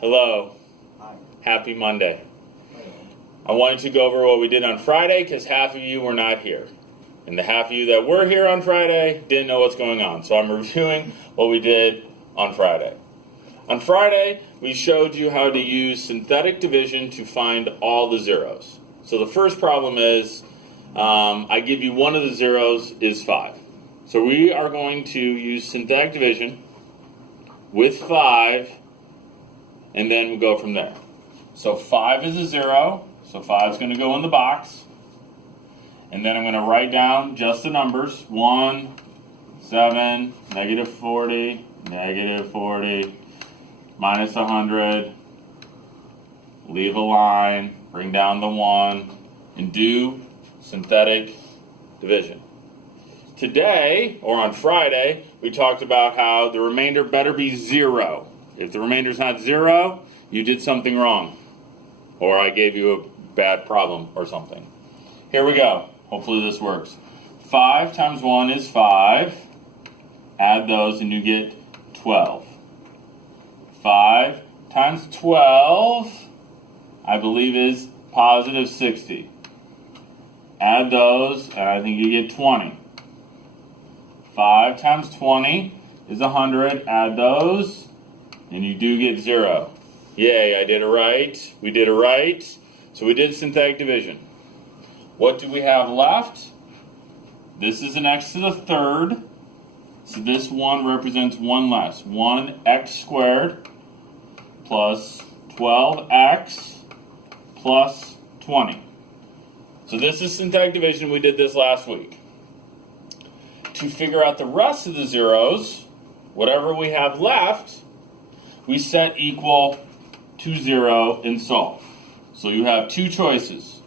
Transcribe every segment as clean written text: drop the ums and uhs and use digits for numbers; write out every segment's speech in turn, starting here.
Hello. Hi. Happy Monday. I wanted to go over what we did on Friday because half of you were not here. And the half of you that were here on Friday didn't know what's going on. So I'm reviewing what we did on Friday. On Friday, we showed you how to use synthetic division to find all the zeros. So the first problem is I give you one of the zeros is 5. So we are going to use synthetic division with 5, and then we'll go from there. So 5 is a 0, so 5 is going to go in the box. And then I'm going to write down just the numbers. 1, 7, negative 40, negative 40, minus 100. Leave a line, bring down the 1, and do synthetic division. Today, or on Friday, we talked about how the remainder better be 0. If the remainder is not 0, you did something wrong. Or I gave you a bad problem or something. Here we go. Hopefully this works. 5 times 1 is 5. Add those and you get 12. 5 times 12, I believe, is positive 60. Add those and I think you get 20. 5 times 20 is 100. Add those, and you do get 0. Yay, I did it right. We did it right. So we did synthetic division. What do we have left? This is an x to the third. So this 1 represents 1 less. 1x squared plus 12x plus 20. So this is synthetic division. We did this last week. To figure out the rest of the zeros, whatever we have left, we set equal to 0 and solve. So you have two choices.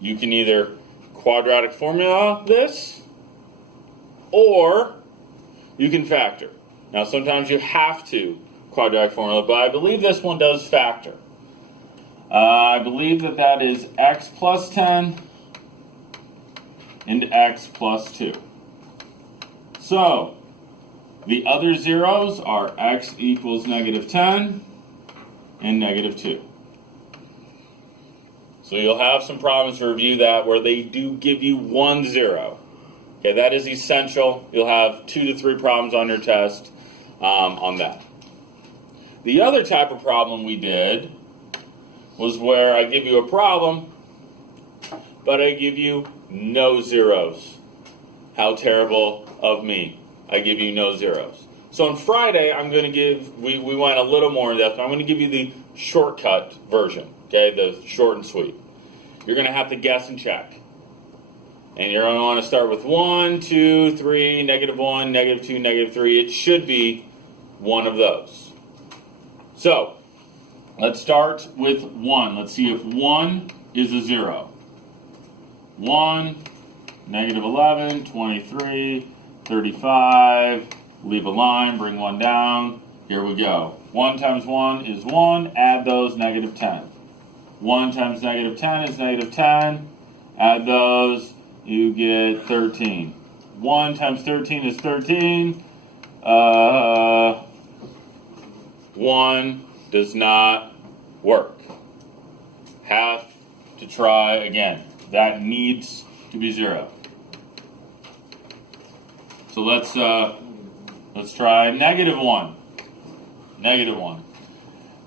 You can either quadratic formula this, or you can factor. Now sometimes you have to quadratic formula, but I believe this one does factor. I believe that is x plus 10 and x plus 2. So, the other zeros are x equals negative 10 and negative 2. So you'll have some problems to review that where they do give you 1 0. Okay, that is essential. You'll have 2 to 3 problems on your test on that. The other type of problem we did was where I give you a problem, but I give you no zeros. How terrible of me. I give you no zeros. So on Friday, I'm going to give, we went a little more in depth. I'm going to give you the shortcut version, okay, the short and sweet. You're going to have to guess and check. And you're going to want to start with 1, 2, 3, negative 1, negative 2, negative 3. It should be one of those. So, let's start with 1. Let's see if 1 is a 0. 1, negative 11, 23, 35, leave a line, bring 1 down. Here we go. 1 times 1 is 1. Add those, negative 10. 1 times negative 10 is negative 10. Add those, you get 13. 1 times 13 is 13. 1 does not work. Have to try again. That needs to be 0. So let's try negative 1. Negative 1.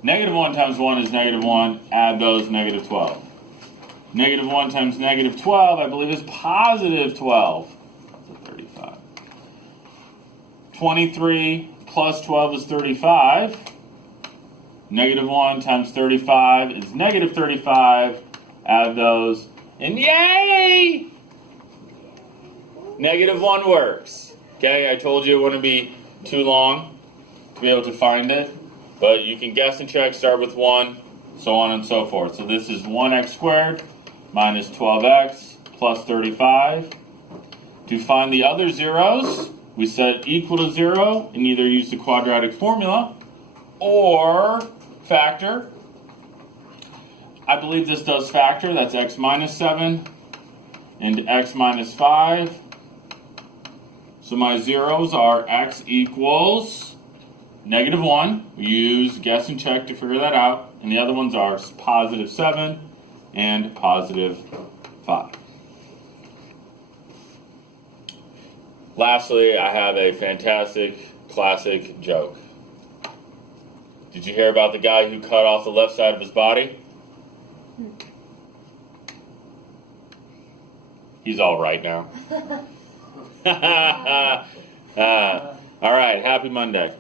Negative 1 times 1 is negative 1. Add those, negative 12. Negative 1 times negative 12, I believe, is positive 12. That's a 35. 23 plus 12 is 35. Negative 1 times 35 is negative 35. Add those, and yay! Negative 1 works. Okay, I told you it wouldn't be too long to be able to find it, but you can guess and check, start with 1, so on and so forth. So this is 1x squared minus 12x plus 35. To find the other zeros, we set equal to 0 and either use the quadratic formula or factor. I believe this does factor. That's x minus 7 and x minus 5. So my zeros are x equals -1. We use guess and check to figure that out. And the other ones are +7 and +5. Lastly, I have a fantastic classic joke. Did you hear about the guy who cut off the left side of his body? He's all right now. All right, happy Monday.